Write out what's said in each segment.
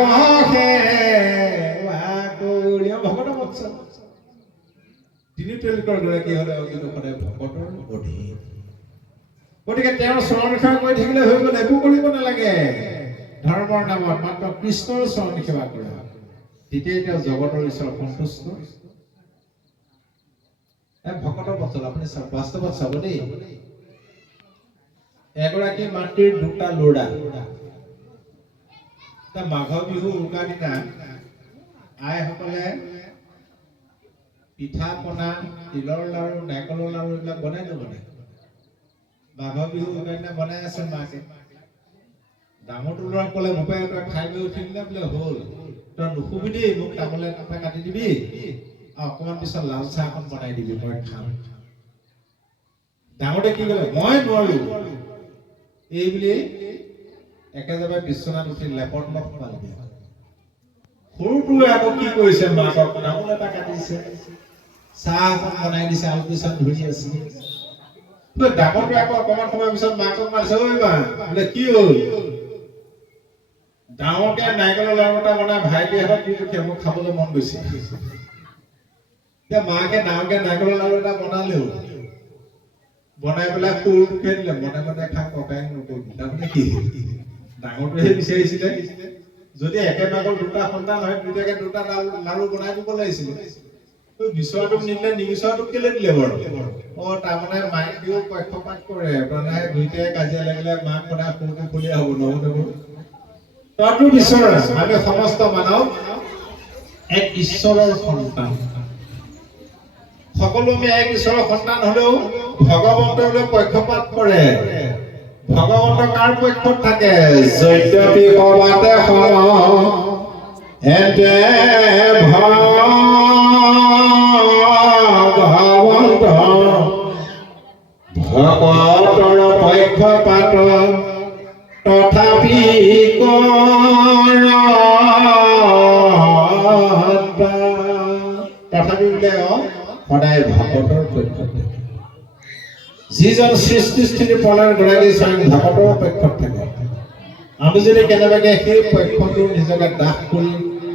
কহে ৱাকৰীয়া ভকত বৎস তিনি তেওঁলোকৰ গৰাকী হ'লে কিন্তু সদায় ভকতৰ অধীন গতিকে তেওঁৰ চৰণ সেৱা কৰি থাকিলে হৈ গ'ল একো কৰিব নালাগে ধৰ্মৰ নামত মাত্ৰ কৃষ্ণৰ চৰণ সেৱা কৰা তেতিয়াই তেওঁ জগতৰ ঈশ্বৰ সন্তুষ্ট ভকতৰ বৎসল আপুনি বাস্তৱত চাব দেই এগৰাকী মাতৃৰ দুটা ল'ৰা মাঘ বিহু উৰুকাৰ দিনা আইসকলে পিঠা পনা তিলৰ লাড়ু নাৰিকলৰ লাড়ু এইবিলাক বনাই নবনাই মাঘ বিহু উৰুকাৰ দিনা বনাই আছে মাকে ডাঙৰটো ল'ৰা ক'লে বোপাই তই খাই বৈ উঠিলে বোলে হ'ল তই নুশুবি দেই মোক তামোলে কাপে কাটি দিবি অকণমান পিছত লাল চাহ এখন বনাই দিবি মই খাম ডাঙৰতে কি ক'লে মই নোৱাৰো এই বুলি একেবাৰে বিশ্বনাথ উঠি লেপত লগ পালগে সৰুটোৱে আকৌ কি কৰিছে মাকক তামোল এটা কাটিছে চাহ এখন বনাই দিছে আৰু পিছত ধৰি আছে ডাঙৰটোৱে আকৌ অকণমান সময় পিছত মাকক মাৰিছে ঐ মা বোলে কি হ'ল ডাঙৰকে নাৰিকলৰ লাড়ু এটা বনাই ভাইটিহঁতক দি পঠিয়াই মোক খাবলৈ মন গৈছে এতিয়া মাকে ডাঙৰকে নাৰিকলৰ লাড়ু এটা বনালেও বনাই পেলাই সৰুকে দিলে মনে মনে খাই ককাই নকৰিলে তাৰমানে কি ডাঙৰটোহে বিচাৰিছিলে যদি একেবাৰে দুটা সন্তান হয় দুটাকে দুটা লাড়ু বনাই দিব লাগিছিলে বিচৰাটোক নিদিলে নিবিচৰাটোক কেলে দিলে বাৰু তাৰমানে মাইকেও পক্ষপাত কৰে মানে দুইটাই কাজিয়া লাগিলে মাক সদায় সৰুটো খুলিয়া হ'ব নহ'ব তইতো বিচৰা আমি সমস্ত মানৱ এক ঈশ্বৰৰ সন্তান সকলো আমি এক ঈশ্বৰৰ সন্তান হলেও ভগৱন্তলৈ পক্ষপাত কৰে ভগৱন্ত কাৰ পক্ষত থাকে যদ্যপি কবাতে এতে ভগৱন্ত ভকতৰ পক্ষপাত তথাপি তথাপি বোলে সদায় ভকতৰ পক্ষত যিজন সৃষ্টি স্থিতি প্ৰলয়ৰ গৰাকী স্বয়ং ভকতৰ পক্ষত থাকে আমি যদি কেনেবাকে সেই পক্ষটোৰ নিজকে দাস কৰি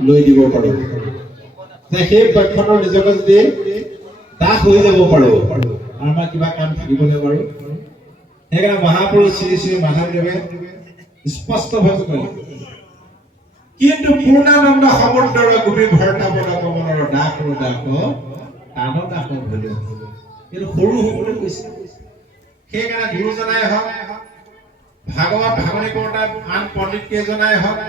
লৈ দিব পাৰো যে সেই পক্ষটোৰ নিজকে যদি দাস হৈ যাব পাৰো আমাৰ কিবা কাম থাকিবনে বাৰু সেইকাৰণে মহাপুৰুষ শ্ৰী শ্ৰী মাধৱদেৱে স্পষ্টভাৱে ক'লে কিন্তু পূৰ্ণানন্দ সমুদ্ৰৰ গোপী ভৰ্তাপদ কমলৰ দাস দাস টান দাস ভুলে কিন্তু সৰু হ'বলৈ কৈছে সেইকাৰণে গুৰুজনাই হওক ভাগৱত ভাগৱতী কৰোঁতা আন পণ্ডিত কেইজনাই হওক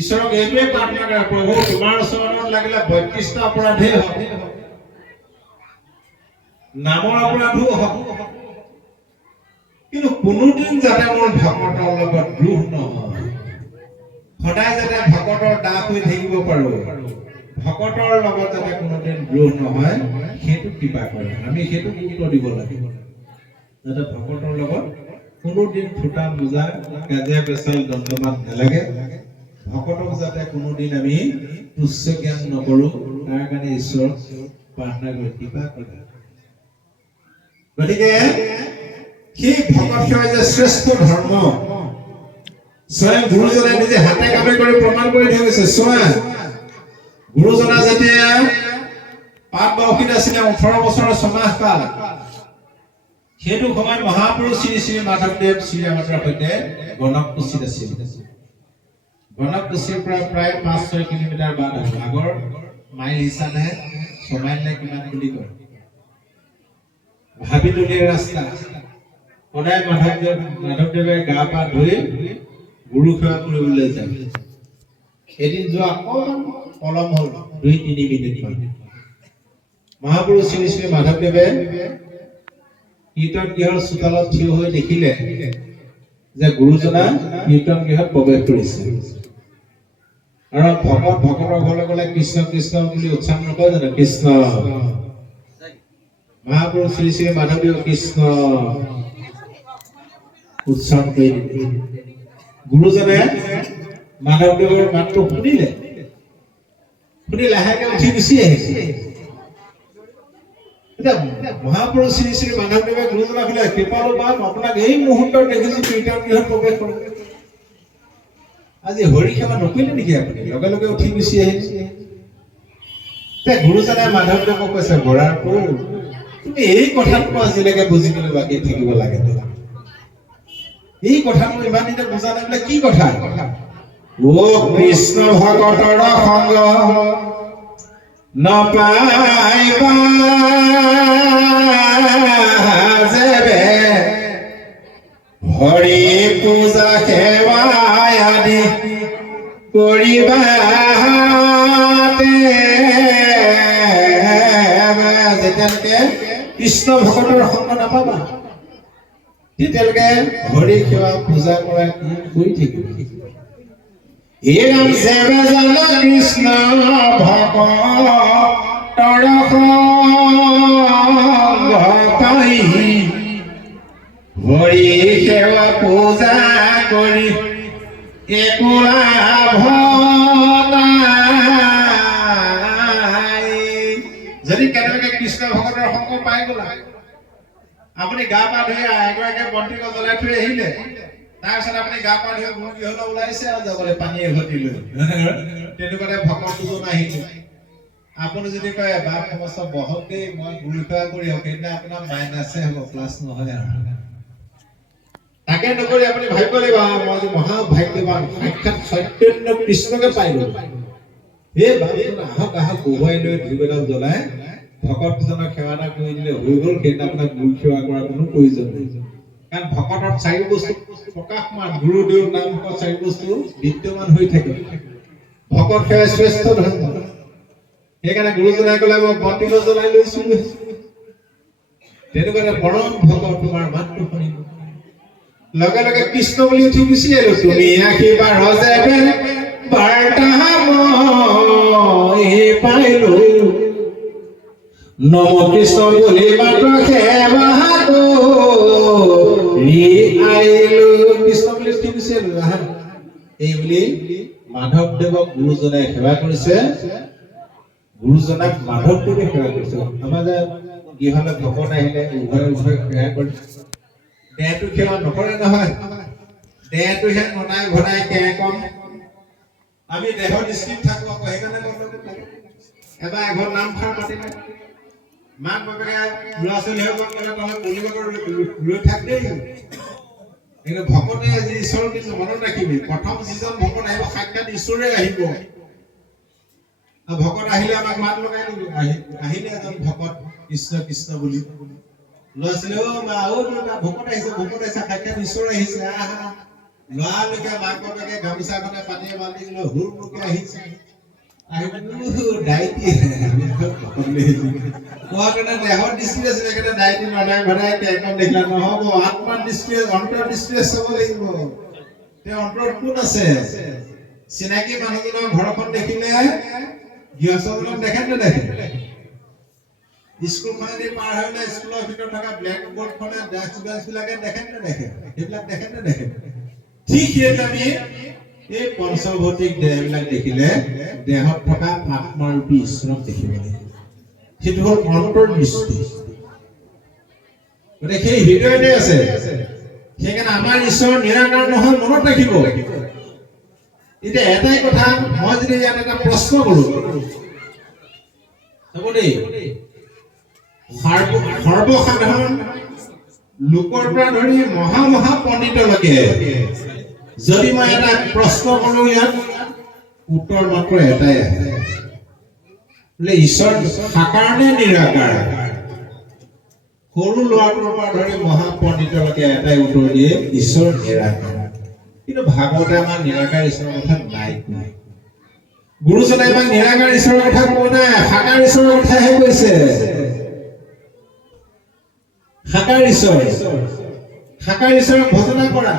ঈশ্বৰক এইটোৱে প্ৰাৰ্থনা কৰে প্ৰভু তোমাৰ ওচৰত লাগিলে ৩২টা অপৰাধেই হওক নামৰ অপৰাধো হওক কিন্তু কোনোদিন যাতে মোৰ ভকতৰ লগত দ্ৰোহ নহয় সদায় যাতে ভকতৰ দাস হৈ থাকিব পাৰো ভকতৰ লগত যাতে কোনোদিন দ্ৰোহ নহয় সেইটো কৃপা কৰে আমি সেইটো গুৰুত্ব দিব লাগিব যাতে ভকতৰ লগত কোনোদিন ফুটা মোজা কাজিয়া পেচাল দণ্ডবাদ নালাগে ভকতক যাতে কোনোদিন আমি তুচ্ছ জ্ঞান নকৰো তাৰ কাৰণে ঈশ্বৰক প্ৰাৰ্থনা কৰি কৃপা কৰে গতিকে সেই ভকত সেৱা যে শ্ৰেষ্ঠ ধৰ্ম স্বয়ং গুৰুজনাই নিজে হাতে কামে কৰি প্ৰমাণ কৰি থৈ গৈছে চোৱা গুৰুজনা যেতিয়া পাত বয়সীত আছিলে 18 বছৰৰ ছমাহ কাল সেইটো সময়ত মহাপুৰুষ শ্ৰী শ্ৰী মাধৱদেৱ শ্ৰী আমাৰ সৈতে গণককুছিত আছিল গণককুছিৰ পৰা প্ৰায় 5-6 কিলোমিটাৰ বাট আছিল আগৰ মাইল হিচাপে 6 মাইল নে কিমান বুলি কয় ভাবিতলীয়া ৰাস্তা সদায় মাধৱদেৱে গা পা ধুই গুৰু সেৱা কৰিবলৈ যায় এদিন যোৱা অকণমান পলম হ'ল 2-3 মিনিট মহাপুৰুষ শ্ৰী শ্ৰী মাধৱদেৱে কীৰ্তন গৃহৰ চোতালত থিয় হৈ দেখিলে যে গুৰুজনা কীৰ্তন গৃহত প্ৰৱেশ কৰিছে আৰু ভকতৰ ঘৰলৈ গ'লে কৃষ্ণ কৃষ্ণ বুলি উচ্চাৰণ নকৰে জানো কৃষ্ণ মহাপুৰুষ শ্ৰী শ্ৰী মাধৱদেৱ কৃষ্ণ উচ্চাৰণ কৰি গুৰুজনে মাধৱদেৱৰ মাতটো শুনিলে শুনি লাহেকে উঠি গুচি আহিছে মহাপুৰুষ শ্ৰী শ্ৰী মাধৱদেৱে গুৰুজনাক কৃপালু বাপ আপোনাক এই মুহূৰ্তত দেখিছো কীৰ্তন গৃহত প্ৰৱেশ কৰে আজি হৰি সেৱা নকৰিলে নেকি আপুনি লগে লগে উঠি গুচি আহিছে গুৰুজনে মাধৱদেৱক কৈছে বৰাৰপুৰ তুমি এই কথাটো আজিলৈকে বুজিবলৈ বাকী থাকিব লাগে এই কথাটো ইমান দিনে বুজা নাই বোলে কি কথা ও কৃষ্ণ ভগতৰ সংগ নপাইবা যেবে হৰি পূজা সেৱা আদি কৰিবা যেতিয়ালৈকে কৃষ্ণ ভগতৰ সংগ নাপাবা তেতিয়ালৈকে হৰি সেৱা পূজা কৰা কৰি থাকিব এই নাম যেবে জান কৃষ্ণ ভগতৰ সংগ পাই হৰি সেৱা পূজা কৰি একো লাভ নাই যদি কেনেবাকে কৃষ্ণ ভগতৰ সংগ পাই গলা আপুনি গা পা ধুই এগৰাকী বন্তিক জ্বলাই থৈ আহিলে তাৰপিছত আপুনি গা পা ধুই মুৰ্গী হলে ওলাইছে আৰু যাবলৈ পানী এঘটি লৈ তেনেকুৱাতে ভকত দুজন আহিলে আপুনি যদি কয় বাপ সমস্ত বহক দেই মই গুৰু সেৱা কৰি হওক সেইদিনা আপোনাৰ মাইনাছে হ'ব প্লাছ নহয় আৰু তাকে নকৰি আপুনি ভাবিব লাগিব মই যে মহাভাগ্যৱান সাক্ষাৎ চৈতন্য কৃষ্ণকে পাইলো এই বাপজন আহক আহক বহুৱাই লৈ ধূপ এডাল জ্বলাই ভকতজনক সেৱা এটা কৰি দিলে হৈ গ'ল সেইদিনা আপোনাক গুৰু সেৱা কৰাৰ কোনো প্ৰয়োজন নাই কাৰণ ভকতৰ চাৰি বস্তু প্ৰকাশমান গুৰুদেৱ নামক চাৰি বস্তু বিদ্যমান হৈ থাকে ভকত সেৱা শ্ৰেষ্ঠ ধৰ্ম সেইকাৰণে গুৰুজনাই ক'লে মই বন্তিক জ্বলাই লৈছো তেনেকুৱা পৰম ভকত তোমাৰ মাতটো শুনিব লগে লগে কৃষ্ণ বুলি উঠি গুচি আহিলো তুমি আশীৰ্বাদ ৰজেবে বাৰ্তা মই পাইলো নম কৃষ্ণ বুলি মাত্ৰ সেৱা কৰি আহিলো কৃষ্ণ বুলি উঠি গুচি আহিলো এই বুলি মাধৱদেৱক গুৰুজনাই সেৱা কৰিছে গুৰুজনাক মাধৱদেৱে সেৱা কৰিছে আমাৰ যে গৃহলৈ ভকত আহিলে উভয়ে সেৱা কৰিছে দেহটো সেৱা নকৰে নহয় দেহটোহে ননাই ঘনাই কেকম আমি দেহৰ দৃষ্টিত থাকো আকৌ সেইকাৰণে এবাৰ এঘৰ নামখাৰ মাতিলে মাক বাপেকে ল'ৰা ছোৱালী হৈ গ'ল তাহলে পলিবাগৰ ৰৈ থাক দেই কিন্তু ভকতে আজি ঈশ্বৰৰ কিন্তু মনত ৰাখিবি প্ৰথম যিজন ভকত আহিব সাক্ষাৎ ঈশ্বৰে আহিব ভকত আহিলে আমাক মাত লগাই দিব আহিলে এজন ভকত কৃষ্ণ কৃষ্ণ বুলি ল'ৰা ছোৱালী ভকত আহিছে সাক্ষাৎ ঈশ্বৰ আহিছে লৰালৈকে মাক বাপেকে গামোচাখনে পানীয়ে বান্ধি দিলে হুৰ মুখে আহিছে দেহৰ দৃষ্টি আছিলে ডাইটি নদাই ভদাই কেকম দেখিলা নহব আত্মাৰ দৃষ্টি অন্তৰ দৃষ্টিৰে চাব লাগিব তেওঁ অন্তৰত কোন আছে চিনাকি মানুহজনৰ ঘৰখন দেখিলে গৃহস্থজনক দেখে নেদেখে স্কুলখনেদি পাৰ হ'লে স্কুলৰ ভিতৰত থকা ব্লেক বৰ্ডখনে ডেস্ক বেঞ্চ বিলাকে দেখে নেদেখে সেইবিলাক দেখে নেদেখে ঠিক সেইটো আমি এই পঞ্চভৌতিক দেহবিলাক দেখিলে দেহত থকা আত্মাৰ ৰূপী ঈশ্বৰক দেখিব লাগিব সেইটো হ'ল অন্তৰ দৃষ্টি গতিকে সেই হৃদয়তে আছে সেইকাৰণে আমাৰ ঈশ্বৰ নিৰাকাৰ নহয় মনত ৰাখিব এতিয়া এটাই কথা মই যদি ইয়াত এটা প্ৰশ্ন কৰো চাব দেই সৰ্বসাধাৰণ লোকৰ পৰা ধৰি মহা পণ্ডিতলৈকে যদি মই এটা প্ৰশ্ন কৰো ইয়াত উত্তৰ মাত্ৰ এটাই আহে বোলে ঈশ্বৰ সাকাৰ নে নিৰাকাৰ সৰু ল'ৰাটোৰ পৰা ধৰি মহাপণ্ডিতলৈকে এটাই উত্তৰ দিয়ে ঈশ্বৰ নিৰাকাৰ কিন্তু ভাগৱতে আমাৰ নিৰাকাৰ ঈশ্বৰৰ কথা নাই গুৰুজনে আমাক নিৰাকাৰ ঈশ্বৰৰ কথা কোৱা নাই সাকাৰ ঈশ্বৰৰ কথাহে কৈছে সাকাৰ ঈশ্বৰৰ ভজনা কৰা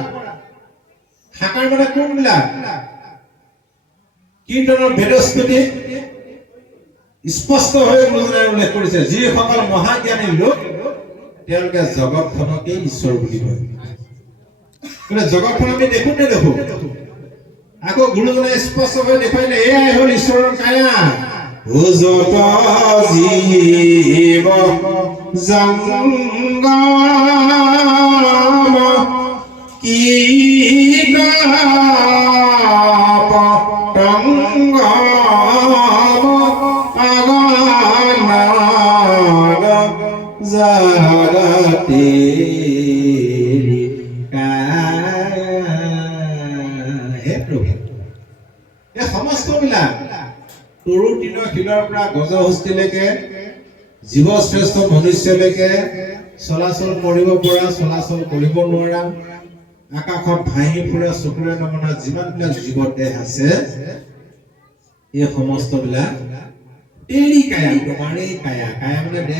সাকাৰ মানে কোনবিলাক কীৰ্তনৰ বেদস্তুতি স্পষ্ট হৈ গুৰুজনাই উল্লেখ কৰিছে যিসকল মহাজ্ঞানী লোক তেওঁলোকে জগতখনকে ঈশ্বৰ বুলি কয় কিন্তু জগতখন আমি দেখো নেদেখো আকৌ গুৰুজনাই স্পষ্ট হৈ দেখুৱাইলে এয়াই হ'ল ঈশ্বৰৰ কায়া যত জীৱ জংগম কি তেৰি কায়া হে প্ৰভু এই সমস্তবিলাক তৰু তৃণ শিলৰ পৰা গজহস্তিলৈকে জীৱ শ্ৰেষ্ঠ মনুষ্যলৈকে চলাচল কৰিব পৰা চলাচল কৰিব নোৱাৰা আকাশত ভাঁহি ফুৰা চকুৰে নমনা যিমানবিলাক জীৱ দেহ আছে এই সমস্তবিলাক তেৰি কায়া তোমাৰে কায়া কায়া মানে দেহ